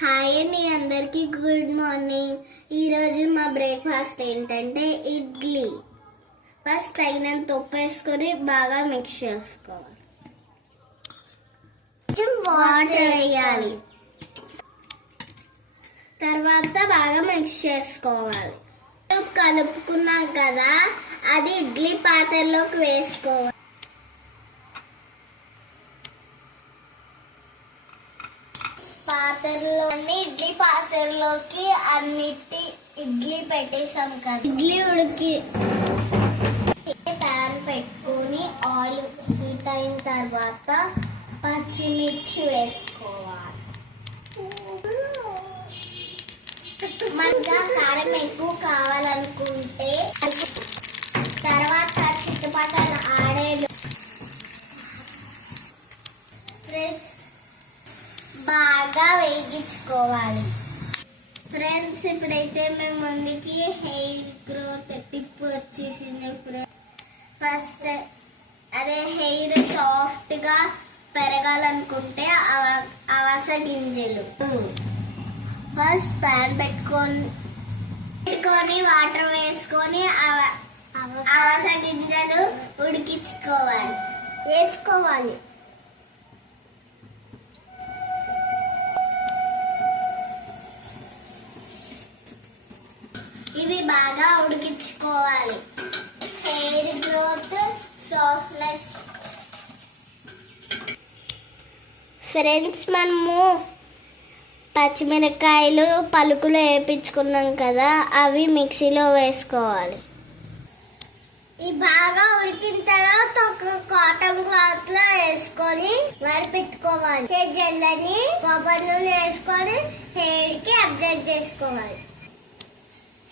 Hi అండి, అందరికీ good morning. ఈరోజు మా బ్రేక్ఫాస్ట్ ఏంటంటే ఇడ్లీ. ఫస్ట్ తగినంత ఉప్పు వేసుకొని బాగా మిక్స్ చేసుకోవాలి. వాటర్ వేయాలి. తర్వాత బాగా మిక్స్ చేసుకోవాలి. కలుపుకున్నాం కదా, అది ఇడ్లీ పాత్రలోకి వేసుకోవాలి. ఇడ్లీ పాత్రలోకి అన్నిటి ఇడ్లీ పెట్టేసాం కదా. ఇడ్లీ ఉడికి ప్యాన్ పెట్టుకొని ఆయిల్ హీట్ అయిన తర్వాత పచ్చిమిర్చి వేసుకోవాలి. మనగా కారం ఎక్కువ కావాలనుకుంటే తర్వాత చిట్టుపక్కల ఆడేలు బాగా వేగించుకోవాలి. ఫ్రెండ్స్, ఇప్పుడైతే మేము ముందుకి హెయిర్ గ్రోత్ టిప్ వచ్చేసింది. ఫస్ట్ అదే హెయిర్ సాఫ్ట్ గా పెరగాలనుకుంటే అవాస గింజలు ఫస్ట్ ప్యాన్ పెట్టుకొని వాటర్ వేసుకొని అవాస గింజలు వేసుకోవాలి. ఇవి బాగా ఉడికించుకోవాలి. Hair growth, softness. ఫ్రెండ్స్, మనము పచ్చిమిరకాయలు పలుకులు వేయించుకున్నాం కదా, అవి మిక్సీలో వేసుకోవాలి. ఇవి బాగా ఉడికిన తర్వాత ఒక కాటన్ క్లాత్ లో వేసుకొని పెట్టుకోవాలి. జల్లని కొబ్బరి నూనె వేసుకొని హెయిర్ కి అప్లై చేసుకోవాలి.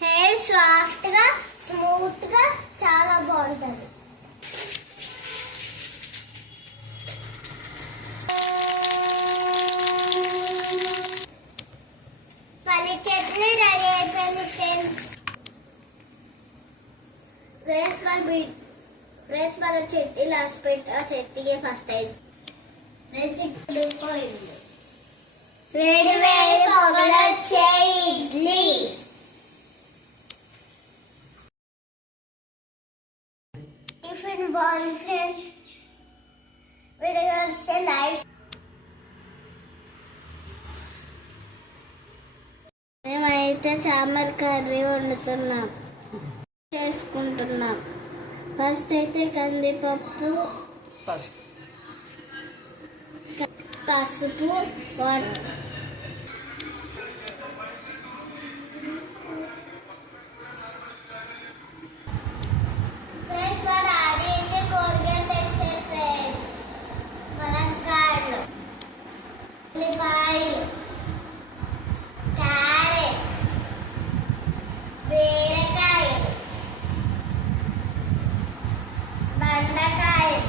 హెయిర్ సాఫ్ట్ గా, స్మూత్ గా చాలా బాగుంటుంది. పల్లి చట్నీ రెడీ అయిపోయింది ఫ్రెండ్స్. మన చట్నీ లాస్ట్ పెట్టి ఆ చట్నీ ఫస్ట్ అయింది. వేడి వేడి పొగలు వచ్చే ఇడ్లీ. మేమైతే సాంబార్ కర్రీ చేసుకుంటున్నాం. ఫస్ట్ అయితే కందిపప్పు, పసుపు, ఉల్లిపాయలు, క్యారెట్, బీరకాయలు, బెండకాయలు,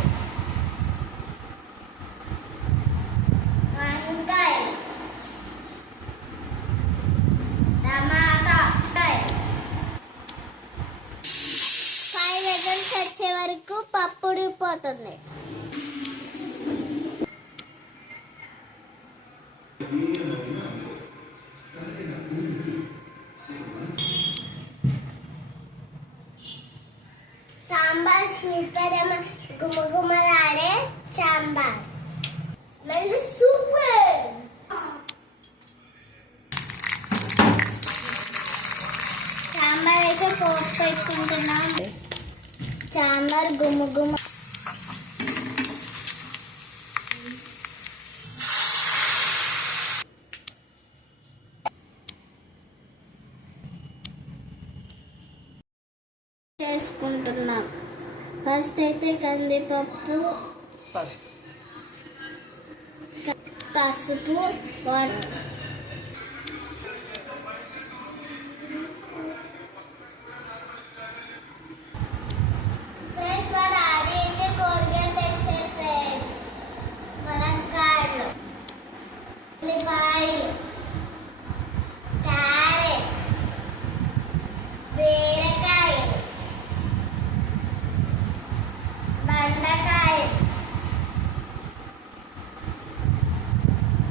వంకాయలు, టమాటా. 5 విజిల్స్ వచ్చే వరకు పప్పు ఉడికిపోతుంది. సాంబార్ సూపర్, గుమగుమలాడే సాంబార్. Smell super. సాంబార్ అయితే పోపు పెట్టుకుంటున్నాం. సాంబార్ గుమగుమ. చేసుకుంటున్నాం. ఫస్ట్ అయితే కందిపప్పు, పసుపు, వంకాయలు, ఉల్లిపాయలు, క్యారెట్, బీరకాయలు, బెండకాయలు,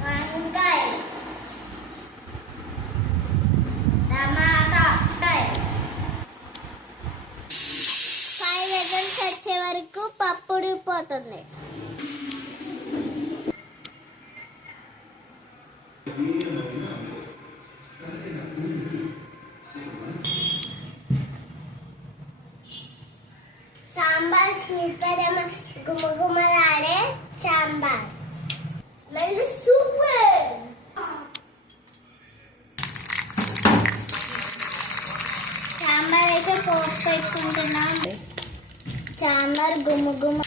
వంకాయలు, మీకు పప్పు ఉడికిపోతుంది. సాంబార్ సూపర్ గుమగుమలాడే సాంబార్ స్మెల్ సూపర్. సాంబార్ అయితే పోపు పెట్టుకుంటున్నాం. సాంబార్ గుమగుమ